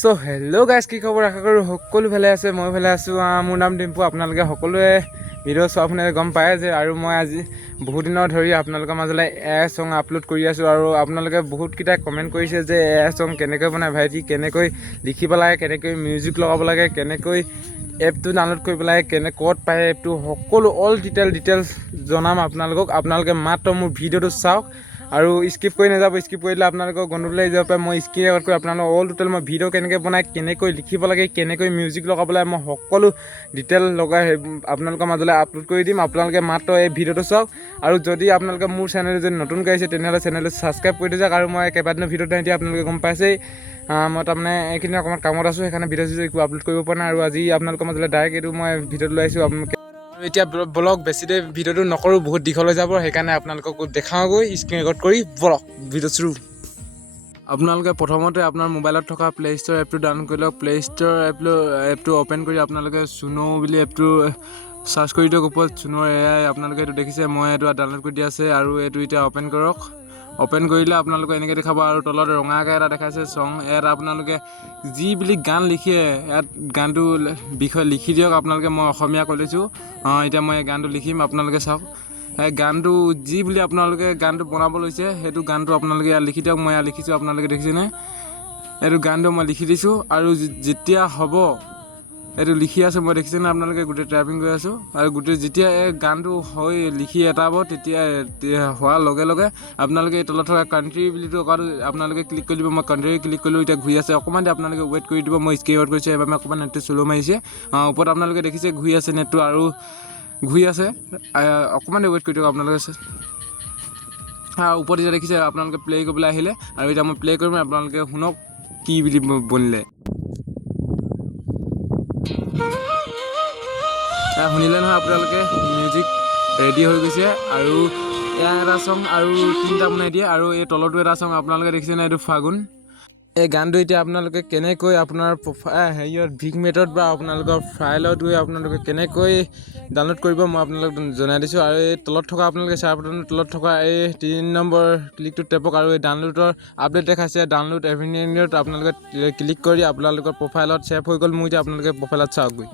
So hello' guys, কি খবৰ? আশা কৰোঁ সকলো ভালে আছে, মই ভালে আছোঁ। মোৰ নাম ডিম্পু। আপোনালোকে সকলোৱে ভিডিঅ' চোৱা শুনে গম পায় যে আৰু মই আজি বহুত দিনৰ ধৰি আপোনালোকৰ মাজলৈ এআই ছং আপলোড কৰি আছোঁ। আৰু আপোনালোকে বহুতকেইটাই কমেণ্ট কৰিছে যে এআই ছং কেনেকৈ বনায় ভাইটি, কেনেকৈ লিখিব লাগে, কেনেকৈ মিউজিক লগাব লাগে, কেনেকৈ এপটো ডাউনলোড কৰিব লাগে, ক'ত পায় এপটো, সকলো অল ডিটেইলছ জনাম আপোনালোকক। আপোনালোকে মাত্ৰ মোৰ ভিডিঅ'টো চাওক আৰু স্কিপ কৰি নাযাব। স্কিপ কৰিলে আপোনালোকক গণ্ডগোল লাগি যাব পাৰে। মই স্ক্ৰীন ৰেকৰ্ড কৰি আপোনালোকক অল টোটেল মই ভিডিঅ' কেনেকৈ বনাই, কেনেকৈ লিখিব লাগে, কেনেকৈ মিউজিক লগাব লাগে, মই সকলো ডিটেইল লগাই আপোনালোকৰ মাজলৈ আপলোড কৰি দিম। আপোনালোকে মাত্ৰ এই ভিডিঅ'টো চাওক। আৰু যদি আপোনালোকে মোৰ চেনেল যদি নতুনকৈ আহিছে তেনেহ'লে চেনেলটো ছাবস্ক্ৰাইব কৰি দিয়ক। আৰু মই কেইবাদিনৰ ভিডিঅ'ত এতিয়া আপোনালোকে গম পাইছেই, মই তাৰমানে এইখিনি অকণমান কামত আছোঁ, সেইকাৰণে ভিডিঅ' একো আপলোড কৰিব পৰা নাই। আৰু আজি আপোনালোকৰ মাজলৈ ডাইৰেক্ট এইটো মই ভিডিঅ'টো লৈ আহিছোঁ। আপোনালোকে এতিয়া ব্লগ বেছি দেৰি ভিডিঅ'টো নকৰোঁ, বহুত দীঘল হৈ যাব, সেইকাৰণে আপোনালোকক দেখাওঁগৈ স্ক্ৰীন ৰেকৰ্ড কৰি। ব্লগ ভিডিঅ' শুৰু। আপোনালোকে প্ৰথমতে আপোনাৰ মোবাইলত থকা প্লে' ষ্ট'ৰ এপটো ডাউনলোড কৰি লওক। প্লে' ষ্ট'ৰ এপটো অ'পেন কৰি আপোনালোকে চুনো বুলি এপটো চাৰ্চ কৰি দিয়ক। ওপৰত চুনৰ এআই আপোনালোকে এইটো দেখিছে, মই এইটো ডাউনলোড কৰি দিয়া আছে। আৰু এইটো এতিয়া অ'পেন কৰক। অ'পেন কৰিলে আপোনালোকে এনেকৈ দেখাব আৰু তলত ৰঙাকৈ এটা দেখাইছে ছং। ইয়াত আপোনালোকে যি বুলি গান লিখে ইয়াত গানটো বিষয়ে লিখি দিয়ক। আপোনালোকে মই অসমীয়া কৈ লৈছোঁ, এতিয়া মই গানটো লিখিম, আপোনালোকে চাওক। এই গানটো যি বুলি আপোনালোকে গানটো বনাব লৈছে সেইটো গানটো আপোনালোকে ইয়াত লিখি দিয়ক। মই ইয়াত লিখিছোঁ, আপোনালোকে দেখিছেনে? এইটো গানটো মই লিখি দিছোঁ। আৰু যেতিয়া হ'ব এইটো লিখি আছোঁ, মই দেখিছেনে? আপোনালোকে গোটেই টাইপিং কৰি আছোঁ। আৰু যেতিয়া এই গানটো হৈ লিখি এটাব, তেতিয়া হোৱাৰ লগে লগে আপোনালোকে এই তলত থকা কাণ্ট্ৰি বুলি টকাটো আপোনালোকে ক্লিক কৰি দিব। মই কাণ্ট্ৰি ক্লিক কৰিলোঁ, এতিয়া ঘূৰি আছে। অকণমান আপোনালোকে ৱেইট কৰি দিব। মই স্ক্ৰীন ৰেকৰ্ড কৰিছোঁ, এবাৰ অকণমান নেটটো শ্ল' মাৰিছে। ওপৰত আপোনালোকে দেখিছে ঘূৰি আছে নেটটো, আৰু ঘূৰি আছে। অকণমান ৱেইট কৰি দিয়ক আপোনালোকে। ওপৰত এতিয়া দেখিছে আপোনালোকে প্লে' কৰিবলৈ আহিলে, আৰু এতিয়া মই প্লে' কৰিম, আপোনালোকে শুনক কি বুলি বনিলে। শুনিলে নহয় আপোনালোকে, মিউজিক ৰেডি হৈ গৈছে। আৰু এয়া এটা ছং আৰু তিনিটা বনাই দিয়ে। আৰু এই তলতো এটা ছং আপোনালোকে দেখিছেনে? এইটো ফাগুন। এই গানটো এতিয়া আপোনালোকে কেনেকৈ আপোনাৰ হেৰিয়ত ভিগমেটত বা আপোনালোকৰ ফাইলত গৈ আপোনালোকে কেনেকৈ ডাউনলোড কৰিব মই আপোনালোকক জনাই দিছোঁ। আৰু এই তলত থকা আপোনালোকে চাৰ বাটনৰ তলত থকা এই 3 নম্বৰ ক্লিকটো টেপক। আৰু এই ডাউনলোডৰ আপডেট দেখাইছে, ডাউনলোড এভিনিউত আপোনালোকে ক্লিক কৰি আপোনালোকৰ প্ৰফাইলত ছেভ হৈ গ'ল। মোৰ এতিয়া আপোনালোকে প্ৰফাইলত চাওকগৈ।